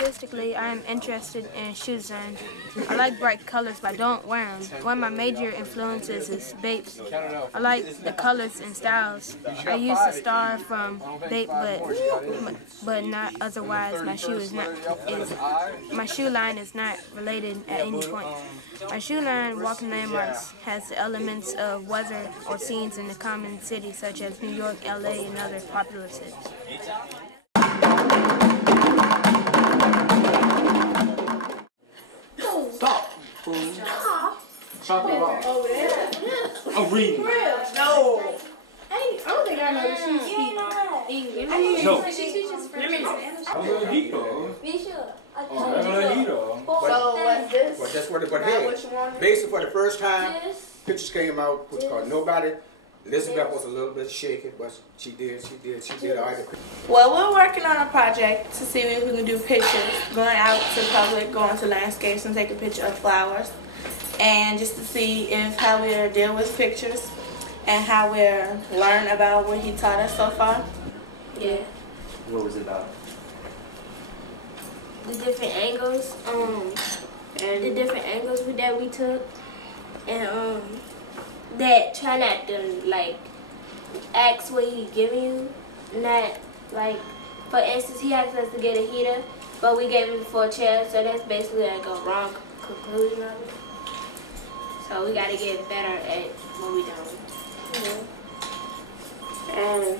Artistically, I am interested in shoe design. I like bright colors, but I don't wear them. One of my major influences is Bapes. I like the colors and styles. I use the star from Bape, but not otherwise. My shoe line is not related at any point. My shoe line, Walking Landmarks, has the elements of weather or scenes in the common cities such as New York, LA, and other popular cities. Stop. Stop it off. Over there. I'm reading. No. I don't think I know that she speaks English. No. She teaches French. I'm going to eat though. Be sure. I'm going to eat though. So what's this? Well, that's what hey, basically for the first time, pictures came out, what's called Nobody. Elizabeth was a little bit shaky, but she did all right. Well, we're working on a project to see if we can do pictures, going out to public, going to landscapes and take a picture of flowers, and just to see if how we deal with pictures and how we learn about what he taught us so far. Yeah. What was it about? The different angles, and the different angles that we took, and that try not to like ask what he giving you, not like, for instance, he asked us to get a heater, but we gave him 4 chairs, so that's basically like a wrong conclusion of it. So we gotta get better at what we doing. And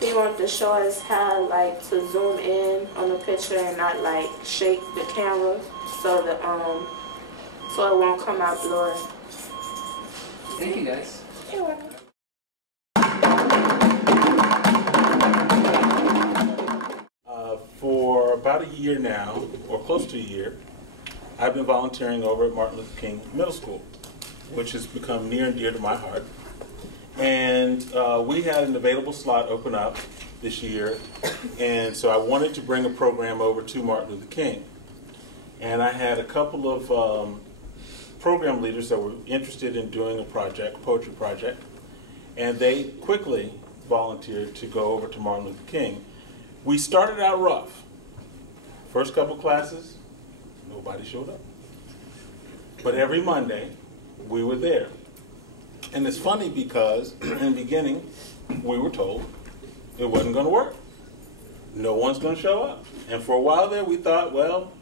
he wanted to show us how like to zoom in on the picture and not like shake the camera so the so it won't come out blurry. Thank you, guys. You're welcome. For about a year now, or close to a year, I've been volunteering over at Martin Luther King Middle School, which has become near and dear to my heart. And we had an available slot open up this year, and so I wanted to bring a program over to Martin Luther King. And I had a couple of program leaders that were interested in doing a project, poetry project, and they quickly volunteered to go over to Martin Luther King. We started out rough. First couple classes, nobody showed up. But every Monday, we were there. And it's funny because in the beginning, we were told it wasn't going to work. No one's going to show up. And for a while there, we thought, well,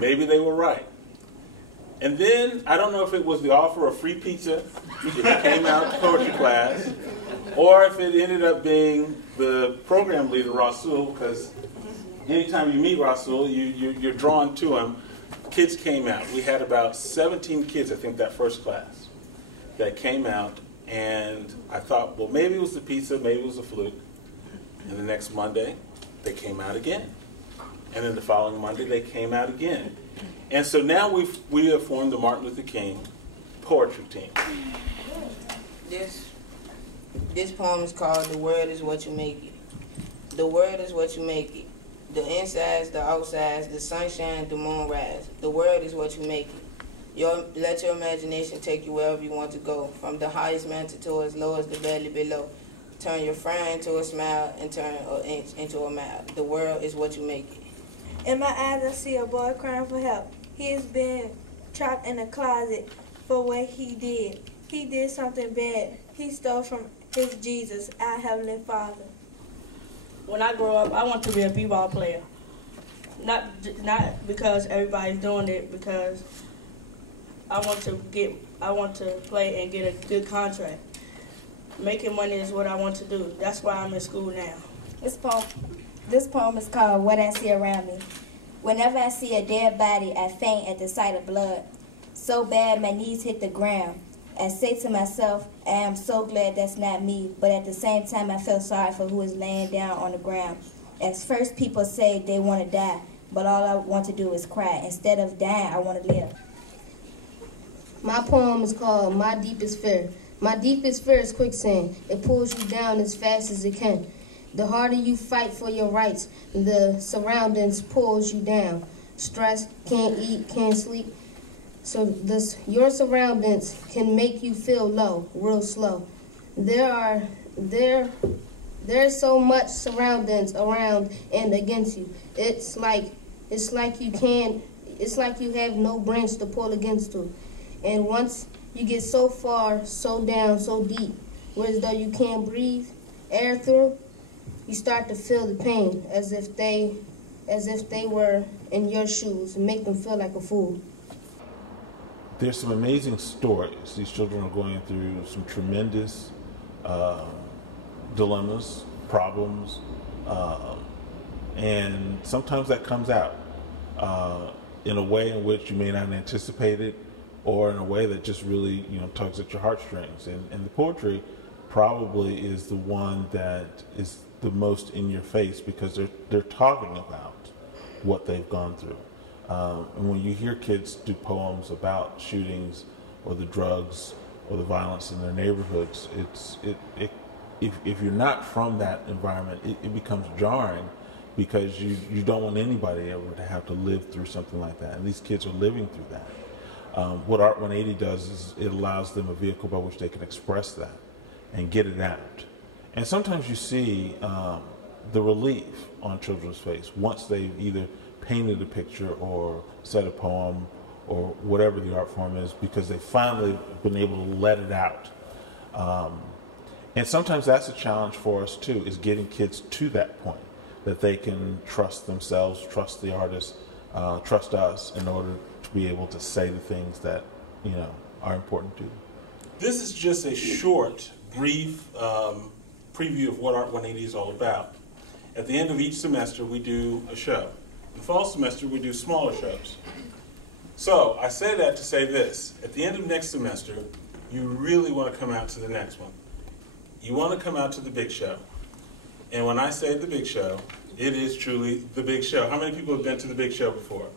maybe they were right. And then, I don't know if it was the offer of free pizza if it came out to poetry class, or if it ended up being the program leader, Rasul, because anytime you meet Rasul, you're drawn to him. Kids came out. We had about 17 kids, I think, that first class that came out, and I thought, well, maybe it was the pizza, maybe it was a fluke. And the next Monday, they came out again. And then the following Monday, they came out again. And so now we have formed the Martin Luther King poetry team. This poem is called "The Word Is What You Make It." The word is what you make it. The insides, the outsides, the sunshine, the moonrise. The word is what you make it. Let your imagination take you wherever you want to go, from the highest mountain to as low as the valley below. Turn your frown into a smile and turn an inch into a mile. The world is what you make it. In my eyes, I see a boy crying for help. He has been trapped in a closet for what he did. He did something bad. He stole from his Jesus, our Heavenly Father. When I grow up, I want to be a b-ball player. Not because everybody's doing it, because I want to play and get a good contract. Making money is what I want to do. That's why I'm in school now. This poem is called What I See Around Me. Whenever I see a dead body, I faint at the sight of blood. So bad my knees hit the ground. I say to myself, I am so glad that's not me, but at the same time I feel sorry for who is laying down on the ground. At first people say they want to die, but all I want to do is cry. Instead of dying, I want to live. My poem is called My Deepest Fear. My deepest fear is quicksand. It pulls you down as fast as it can. The harder you fight for your rights, the surroundings pulls you down. Stress, can't eat, can't sleep. So your surroundings can make you feel low, real slow. There's so much surroundings around and against you. It's like It's like you have no branch to pull against to. And once you get so far, so down, so deep, whereas though you can't breathe air through, you start to feel the pain as if they were in your shoes and make them feel like a fool. There's some amazing stories. These children are going through some tremendous dilemmas, problems, and sometimes that comes out in a way in which you may not anticipate it, or in a way that just really, tugs at your heartstrings. And the poetry probably is the one that is the most in your face, because they're talking about what they've gone through. And when you hear kids do poems about shootings or the drugs or the violence in their neighborhoods, if you're not from that environment, it becomes jarring, because you don't want anybody ever to have to live through something like that. And these kids are living through that. What Art 180 does is it allows them a vehicle by which they can express that and get it out. And sometimes you see the relief on children's face once they've either painted a picture or said a poem or whatever the art form is, because they've finally been able to let it out. And sometimes that's a challenge for us too, is getting kids to that point, that they can trust themselves, trust the artist, trust us, in order to be able to say the things that are important to them. This is just a short, brief preview of what Art 180 is all about. At the end of each semester, we do a show. In the fall semester, we do smaller shows. So I say that to say this: at the end of next semester, you really want to come out to the next one. You want to come out to the big show. And when I say the big show, it is truly the big show. How many people have been to the big show before?